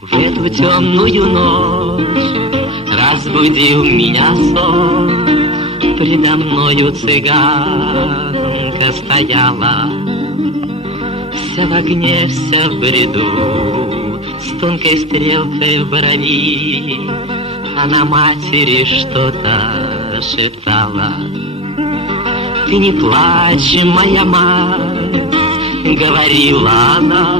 В эту темную ночь разбудил меня сон. Предо мною цыганка стояла, вся в огне, вся в бреду, с тонкой стрелкой в брови. Она матери что-то шептала. Ты не плачь, моя мать, говорила она,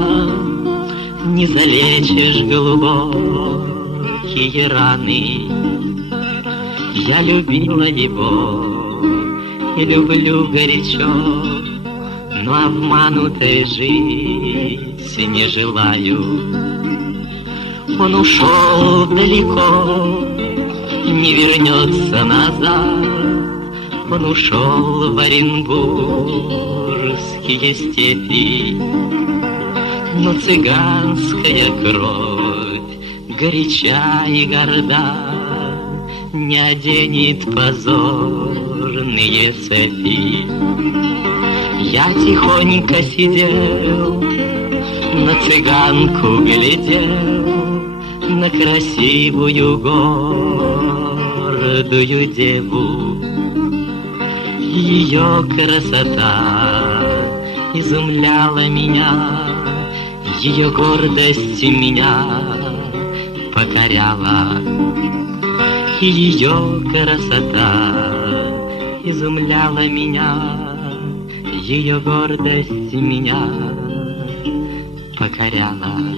не залечишь глубокие раны. Я любила его и люблю горячо, но обманутой жить не желаю. Он ушел далеко, не вернется назад. Он ушел в оренбургские степи, но цыганская кровь горяча и горда не оденет позорные цепи. Я тихонько сидел, на цыганку глядел, на красивую гордую деву. Ее красота изумляла меня, ее гордость меня покоряла. Ее красота изумляла меня, ее гордость меня покоряла.